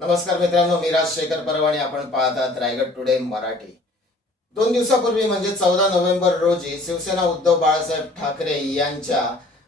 नमस्कार मित्रांनो मी राज शेखर परवाणी आपण पाहतात रायगड टुडे मराठी. दोन दिवसापूर्वी म्हणजे चौदा नोव्हेंबर रोजी शिवसेना उद्धव बाळासाहेब ठाकरे यांच्या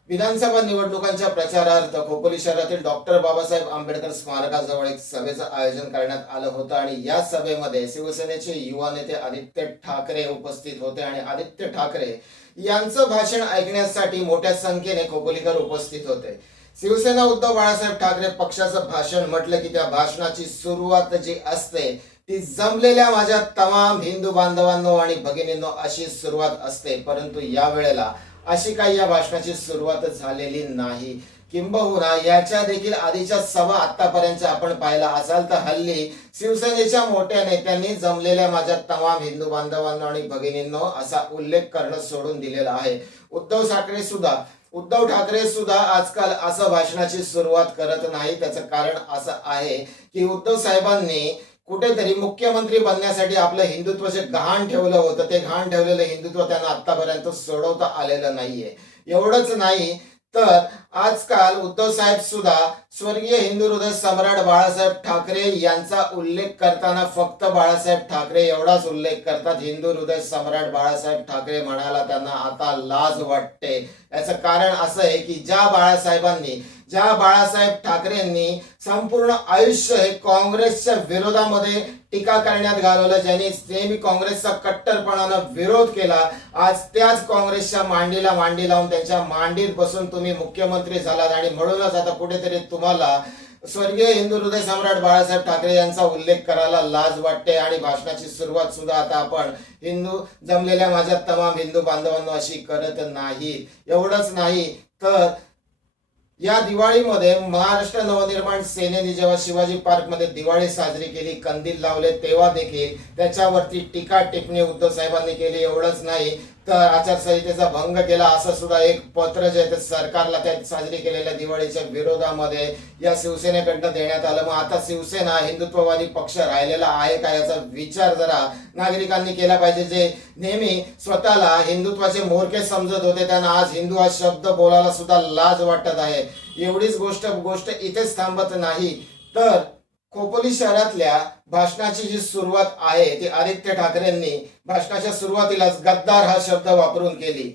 विधानसभा निवडणुकांच्या प्रचारार्थ खोपोली शहरातील डॉक्टर बाबासाहेब आंबेडकर स्मारकाजवळ एक सभेचं आयोजन करण्यात आलं होतं आणि या सभेमध्ये शिवसेनेचे युवा नेते आदित्य ठाकरे उपस्थित होते आणि आदित्य ठाकरे यांचं भाषण ऐकण्यासाठी मोठ्या संख्येने खोपोलीकर उपस्थित होते. शिवसेना उद्धव बाळासाहेब ठाकरे पक्षाचं भाषण म्हटलं की त्या भाषणाची सुरुवात जी असते ती जमलेल्या माझ्या तमाम हिंदू बांधवांनो आणि भगिनींनो अशी सुरुवात असते. परंतु या वेळेला अशी काही या भाषणाची सुरुवात झालेली नाही. किंबहुना याच्या देखील आधीच्या सभा आतापर्यंत आपण पाहिला असाल तर हल्ली शिवसेनेच्या मोठ्या नेत्यांनी जमलेल्या माझ्या तमाम हिंदू बांधवांनो आणि भगिनींनो असा उल्लेख करणं सोडून दिलेला आहे. उद्धव ठाकरे सुद्धा उद्धव ठाकरे सुद्धा आजकाल असं भाषणाची सुरुवात करत नाही. त्याचं कारण असं आहे की उद्धव साहेबांनी कुठेतरी मुख्यमंत्री बनण्यासाठी आपलं हिंदुत्व जे गहाण ठेवलं होतं ते गहाण ठेवलेलं हिंदुत्व त्यांना आतापर्यंत सोडवता आलेलं नाहीये. एवढंच नाही तर आजकाल उद्धव साहेब सुद्धा स्वर्गीय हिंदू हृदय सम्राट बाळासाहेब ठाकरे यांचा उल्लेख करताना फक्त बाळासाहेब ठाकरे एवढाच उल्लेख करतात. हिंदू हृदय सम्राट बाळासाहेब ठाकरे म्हणायला त्यांना आता लाज वाटते. याचं कारण असं आहे की ज्या बाळासाहेबांनी ज्या बाळासाहेब ठाकरेंनी संपूर्ण आयुष्य हे काँग्रेसच्या विरोधामध्ये टीका करण्यात घालवलं ज्यांनी नेहमी काँग्रेसचा कट्टरपणानं विरोध केला आज त्याच काँग्रेसच्या मांडीला मांडी लावून त्यांच्या मांडीत बसून तुम्ही मुख्यमंत्री झालात आणि म्हणूनच आता कुठेतरी तुम्हाला स्वर्गीय हिंदू हृदय सम्राट बाळासाहेब ठाकरे यांचा उल्लेख करायला लाज वाटते आणि भाषणाची सुरुवात सुद्धा आता आपण हिंदू जमलेल्या माझ्या तमाम हिंदू बांधवांना अशी करत नाही. एवढंच नाही तर या दिवाळीमध्ये महाराष्ट्र नवनिर्माण सेनेने जेव्हा शिवाजी पार्कमध्ये दिवाळी साजरी केली कंदील लावले तेव्हा देखील त्याच्यावरती टीका टिप्पणी उद्धव साहेबांनी केली. एवढंच नाही तर आचारसंहितेचा भंग केला असं सुद्धा एक पत्र जे आहे ते सरकारला त्या साजरी केलेल्या दिवाळीच्या विरोधामध्ये या शिवसेनेकडनं देण्यात आलं. मग आता शिवसेना हिंदुत्ववादी पक्ष राहिलेला आहे का याचा विचार जरा नागरिकांनी केला पाहिजे. जे नेहमी स्वतःला हिंदुत्वाचे मोरके समजत होते त्यांना आज हिंदू हा शब्द बोलायला सुद्धा लाज वाटत आहे. एवढीच गोष्ट गोष्ट इथेच थांबत नाही. तर खोपोली शहरातल्या भाषणाची जी सुरुवात आहे ती आदित्य ठाकरेंनी भाषणाच्या सुरुवातीलाच गद्दार हा शब्द वापरून केली.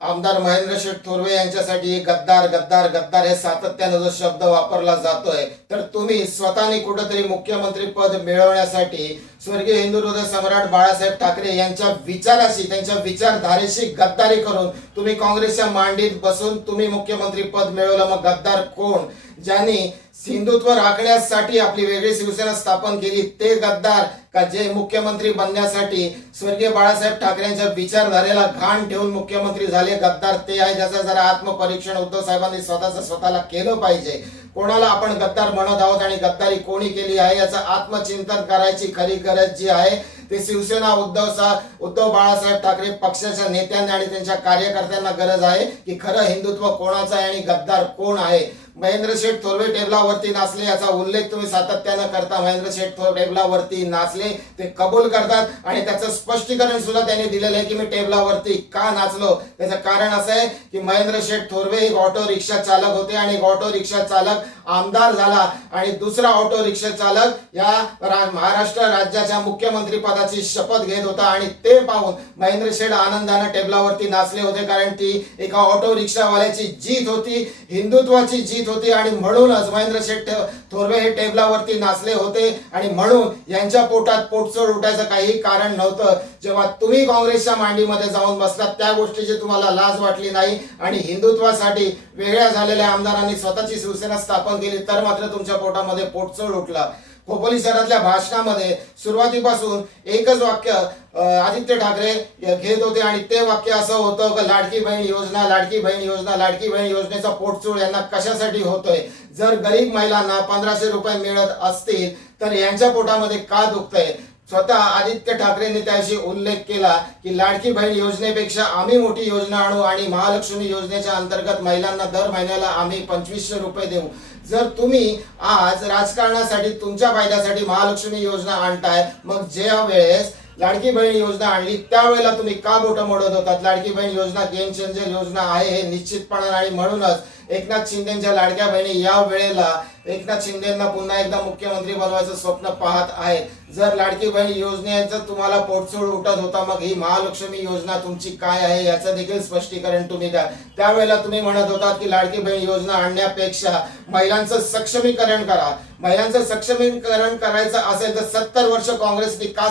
आमदार महेंद्र शेठ थोरवे यांच्यासाठी गद्दार गद्दार गद्दार हे सातत्यानं जो शब्द वापरला जातोय तर तुम्ही स्वतःने कुठंतरी मुख्यमंत्री पद मिळवण्यासाठी स्वर्गीय हिंदू हृदय सम्राट बाळासाहेब ठाकरे यांच्या विचाराशी त्यांच्या विचारधारेशी गद्दारी करून तुम्ही काँग्रेसच्या मांडीत बसून तुम्ही मुख्यमंत्री पद मिळवलं मग गद्दार कोण? ज्यांनी हिंदुत्व राखण्यासाठी आपली वेगळी शिवसेना स्थापन केली. ते गद्दार का जे मुख्यमंत्री बनण्यासाठी स्वर्गीय बाळासाहेब ठाकरेंच्या विचारधारेला घाण ठेवून मुख्यमंत्री झाले. गद्दार ते आहे ज्याचं जरा आत्मपरीक्षण उद्धव साहेबांनी स्वतःच स्वतःला केलं पाहिजे. कोणाला आपण गद्दार म्हणत आहोत आणि गद्दारी कोणी केली आहे याचं आत्मचिंतन करायची खरी गरज जी आहे ते शिवसेना उद्धव सा उद्धव बाळासाहेब ठाकरे पक्षाच्या नेत्यांना आणि त्यांच्या कार्यकर्त्यांना गरज आहे की खरं हिंदुत्व कोणाचं आहे आणि गद्दार कोण आहे? महेंद्र शेठ थोरवे टेबलावरती नाचले याचा उल्लेख तुम्ही सातत्यानं करता. महेंद्र शेठ थोरवे टेबलावरती नाचले ते कबूल करतात. आणि त्याचं स्पष्टीकरण सुद्धा त्यांनी दिलेलं आहे की मी टेबलावरती का नाचलो. त्याचं कारण असं आहे की महेंद्र शेठ थोरवे एक ऑटो रिक्षा चालक होते आणि एक ऑटो रिक्षा चालक आमदार झाला. आणि दुसरा ऑटो रिक्षा चालक या रा- महाराष्ट्र राज्याच्या मुख्यमंत्री पदाची शपथ घेत होता. आणि ते पाहून महेंद्र शेठ आनंदानं टेबलावरती नाचले होते. कारण ती एका ऑटो रिक्षावाल्याची जीत होती. हिंदुत्वाची जीत होती आणि म्हणूनच महेंद्र शेठ थोरवे हे टेबलावरती नाचले होते आणि म्हणून यांच्या पोटात पोटचोड उठायचं काही कारण नव्हतं. जेव्हा तुम्ही काँग्रेसच्या मांडीमध्ये जाऊन बसलात त्या गोष्टीची तुम्हाला लाज वाटली नाही आणि हिंदुत्वासाठी वेगळ्या झालेल्या आमदारांनी स्वतःची शिवसेना स्थापन केली तर मात्र तुमच्या पोटामध्ये पोटचोड उठला. खोपोली शहरातल्या भाषणामध्ये सुरुवातीपासून एकच वाक्य आदित्य ठाकरे घेत होते आणि ते वाक्य असं होतं की लाडकी बहीण योजना लाडकी बहीण योजना लाडकी बहीण योजनेचा पोटचूळ यांना कशासाठी होतोय? जर गरीब महिलांना पंधराशे रुपये मिळत असतील तर यांच्या पोटामध्ये का दुखतंय? स्वतः आदित्य ठाकरेंनी त्याशी उल्लेख केला की लाडकी बहीण योजनेपेक्षा आम्ही मोठी योजना आणू आणि महालक्ष्मी योजनेच्या अंतर्गत महिलांना दर महिन्याला आम्ही पंचवीसशे रुपये देऊ. जर तुम्ही आज राजकारणासाठी तुमच्या फायद्यासाठी महालक्ष्मी योजना आणताय मग ज्या वेळेस लाडकी बहीण योजना आणली त्यावेळेला तुम्ही का बोटं मोडत होतात? लाडकी बहीण योजना गेम चेंजर योजना आहे हे निश्चितपणाने आणि म्हणूनच एकनाथ शिंदेच्या लाडक्या बहिणी या वेळेला एकनाथ शिंदेना पुन्हा एकदा मुख्यमंत्री बनवायचं स्वप्न पाहत आहे जर लाडकी बहीण योजनेचं तुम्हाला पोटसोड उठत होता मग ही महालक्ष्मी योजना तुमची काय आहे याचं देखील स्पष्टीकरण तुम्ही द्या. त्यावेळेला तुम्ही म्हणत होता की लाडकी बहीण योजना आणण्यापेक्षा महिलांचं सक्षमीकरण करा. महिलांचं सक्षमीकरण करायचं असेल तर सत्तर वर्ष काँग्रेसनी का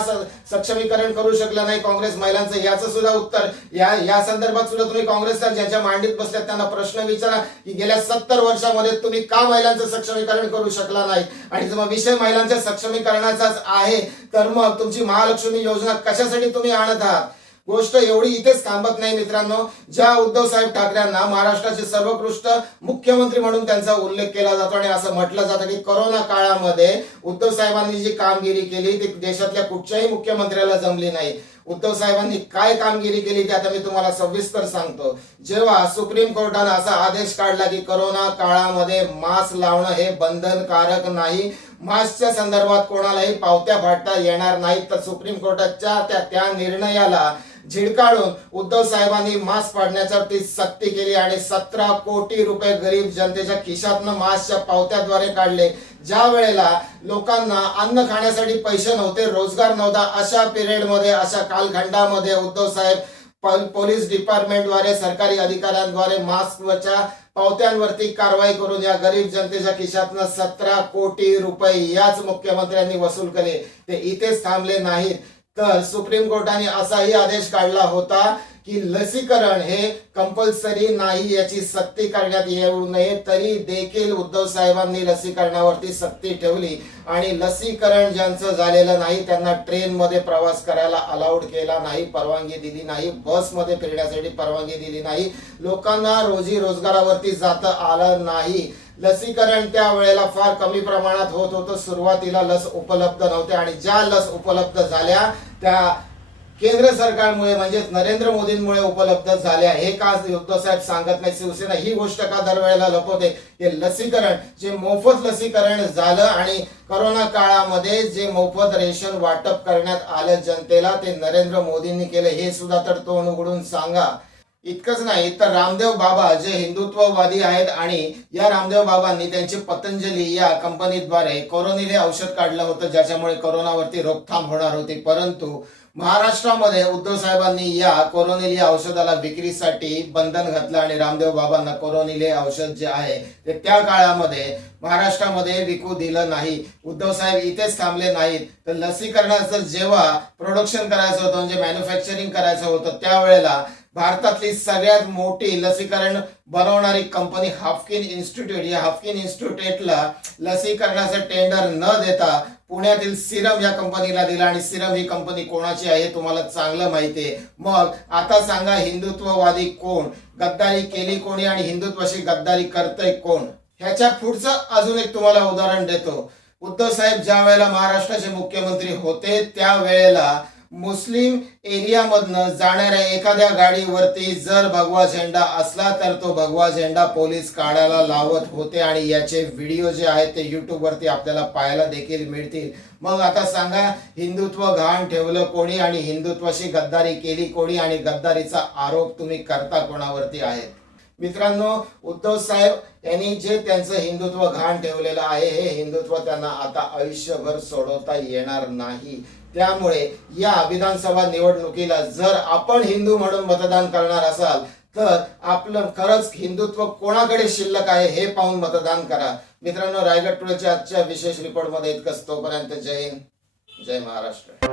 सक्षमीकरण करू शकलं नाही? काँग्रेस महिलांचं याचं सुद्धा उत्तर. या या संदर्भात सुद्धा तुम्ही काँग्रेसला ज्यांच्या मांडीत बसल्यात त्यांना प्रश्न विचारा की गेल्या सत्तर वर्षामध्ये तुम्ही का महिलांचं सक्षमीकरण सक्षमीकरण करू शकला नाही. आणि जर मग विषय महिलांच्या सक्षमीकरणाचाच आहे तर मग तुमची महालक्ष्मी योजना कशासाठी तुम्ही आणत आहात? गोष्ट एवढी इथेच थांबत नाही मित्रांनो. ज्या उद्धव साहेब ठाकरेंना महाराष्ट्राचे सर्वोत्कृष्ट मुख्यमंत्री म्हणून त्यांचा उल्लेख केला जातो आणि असं म्हटलं जातं की करोना काळामध्ये उद्धव साहेबांनी जी कामगिरी केली ती देशातल्या कुठच्याही मुख्यमंत्र्याला जमली नाही. उद्धव साहेबांनी काय कामगिरी केली ते आता मी तुम्हाला सविस्तर सांगतो. जेव्हा सुप्रीम कोर्टानं असा आदेश काढला की करोना काळामध्ये मास्क लावणं हे बंधनकारक नाही मास्कच्या संदर्भात कोणालाही पावत्या फाडता येणार नाही तर सुप्रीम कोर्टाच्या त्या त्या निर्णयाला झिडकाळून उद्धव साहेबांनी मास्क पाडण्यासाठी सक्ती केली आणि सतरा कोटी रुपये गरीब जनतेच्या खिशातनं मास्कच्या पावत्याद्वारे काढले. ज्या वेळेला लोकांना अन्न खाण्यासाठी पैसे नव्हते रोजगार नव्हता अशा पिरियडमध्ये अशा कालखंडामध्ये उद्धव साहेब पोलीस डिपार्टमेंटद्वारे सरकारी अधिकाऱ्यांद्वारे मास्कच्या पावत्यांवरती कारवाई करून या गरीब जनतेच्या खिशातनं सतरा कोटी रुपये याच मुख्यमंत्र्यांनी वसूल केले. ते इथेच थांबले नाहीत. तर सुप्रीम कोर्टाने असाही आदेश काढला होता की लसीकरण हे कंपल्सरी नाही याची सक्ती करण्यात येऊ नये. तरी देखील उद्धव साहेबांनी लसीकरणावरती सक्ती ठेवली. आणि लसीकरण ज्यांचं झालेलं नाही त्यांना ट्रेनमध्ये प्रवास करायला अलाउड केला नाही परवानगी दिली नाही. बसमध्ये फिरण्यासाठी परवानगी दिली नाही. लोकांना रोजी रोजगारावरती जाता आलं नाही. लसीकरण त्या वेळेला फार कमी प्रमाणात होत होतं. सुरुवातीला लस उपलब्ध नव्हते आणि ज्या लस उपलब्ध झाल्या त्या केंद्र सरकारमुळे म्हणजेच नरेंद्र मोदींमुळे उपलब्ध झाल्या. हे का उद्धवसाहेब सांगत नाही शिवसेना ही गोष्ट का दरवेळेला लपवते? हे लसीकरण जे मोफत लसीकरण झालं आणि करोना काळामध्ये जे मोफत रेशन वाटप करण्यात आलं जनतेला ते नरेंद्र मोदींनी केलं. हे सुद्धा तर तोंड उघडून सांगा. इतकंच नाही तर रामदेव बाबा जे हिंदुत्ववादी आहेत आणि या रामदेव बाबांनी त्यांची पतंजली या कंपनीद्वारे कोरोनिले औषध काढलं होतं ज्याच्यामुळे कोरोनावरती रोकथाम होणार होती. परंतु महाराष्ट्रामध्ये उद्धव साहेबांनी या कोरोनिली औषधाला विक्रीसाठी बंधन घातलं आणि रामदेव बाबांना कोरोनिले औषध जे आहे ते त्या काळामध्ये महाराष्ट्रामध्ये विकू दिलं नाही. उद्धव साहेब इथेच थांबले नाहीत. तर लसीकरणाचं जेव्हा प्रोडक्शन करायचं होतं म्हणजे मॅन्युफॅक्चरिंग करायचं होतं त्यावेळेला भारतातली सगळ्यात मोठी लसीकरण बनवणारी कंपनी हाफकिन इन्स्टिट्यूट या हाफकिन इन्स्टिट्यूटला लसीकरणाचं टेंडर न देता पुण्यातील सिरम या कंपनीला दिला आणि सिरम ही कंपनी कोणाची आहे हे तुम्हाला चांगलं माहिती आहे. मग आता सांगा हिंदुत्ववादी कोण? गद्दारी केली कोणी आणि हिंदुत्वाशी गद्दारी करतय कोण? ह्याच्या पुढचं अजून एक तुम्हाला उदाहरण देतो. उद्धव साहेब ज्या वेळेला महाराष्ट्राचे मुख्यमंत्री होते त्या वेळेला मुस्लिम एरियामधनं जाणाऱ्या एखाद्या गाडीवरती जर भगवा झेंडा असला तर तो भगवा झेंडा पोलीस काढायला लावत होते आणि याचे व्हिडिओ जे आहेत ते यूट्यूबवरती आपल्याला पाहायला देखील मिळतील. मग आता सांगा हिंदुत्व घाण ठेवलं कोणी आणि हिंदुत्वाशी गद्दारी केली कोणी आणि गद्दारीचा आरोप तुम्ही करता कोणावरती आहे? मित्रांनो उद्धव साहेब यांनी जे त्यांचं हिंदुत्व घाण ठेवलेलं आहे हे हिंदुत्व त्यांना आता आयुष्यभर सोडवता येणार नाही. त्यामुळे या विधानसभा निवडणुकीला जर आपण हिंदू म्हणून मतदान करणार असाल तर आपलं खरंच हिंदुत्व कोणाकडे शिल्लक आहे हे पाहून मतदान करा. मित्रांनो रायगड टुडेच्या आजच्या विशेष रिपोर्टमध्ये इतकंच. तोपर्यंत जय हिंद जय महाराष्ट्र.